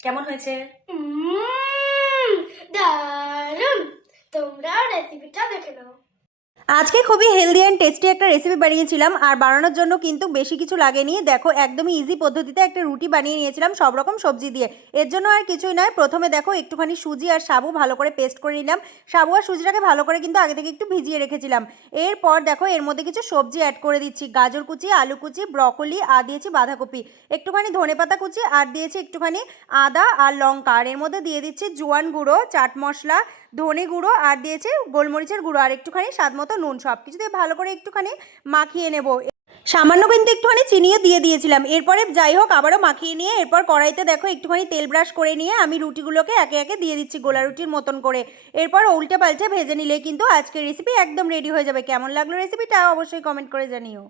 কেমন হয়েছে? দারুণ। তোমরাও রেসিপিটা দেখে নাও। আজকে খুবই হেলদি অ্যান্ড টেস্টি একটা রেসিপি বানিয়েছিলাম, আর বানানোর জন্য কিন্তু বেশি কিছু লাগেনি। দেখো, একদমই ইজি পদ্ধতিতে একটা রুটি বানিয়ে নিয়েছিলাম সব রকম সবজি দিয়ে। এর জন্য আর কিছুই নয়, প্রথমে দেখো একটুখানি সুজি আর সাবু ভালো করে পেস্ট করে নিলাম। সাবু আর সুজিটাকে ভালো করে কিন্তু আগে থেকে একটু ভিজিয়ে রেখেছিলাম। এরপর দেখো এর মধ্যে কিছু সবজি অ্যাড করে দিচ্ছি, গাজর কুচি, আলু কুচি, ব্রকলি, আর দিয়েছি বাঁধাকপি, একটুখানি ধনেপাতা কুচি, আর দিয়েছি একটুখানি আদা আর লঙ্কা। আর এর মধ্যে দিয়ে দিচ্ছি জোয়ান গুঁড়ো, চাট মশলা, ধনে গুঁড়ো, আর দিয়েছি গোলমরিচের গুঁড়ো, আর একটুখানি স্বাদ মতো নুন। সব কিছু দিয়ে ভালো করে একটুখানি মাখিয়ে নেব। সামান্য কিন্তু একটুখানি চিনিও দিয়ে দিয়েছিলাম। এরপরে যাই হোক আবারও মাখিয়ে নিয়ে এরপর কড়াইতে দেখো একটুখানি তেল ব্রাশ করে নিয়ে আমি রুটিগুলোকে একে একে দিয়ে দিচ্ছি গোলা রুটির মতন করে। এরপর উল্টে পাল্টে ভেজে নিলে কিন্তু আজকের রেসিপি একদম রেডি হয়ে যাবে। কেমন লাগলো রেসিপিটা অবশ্যই কমেন্ট করে জানিও।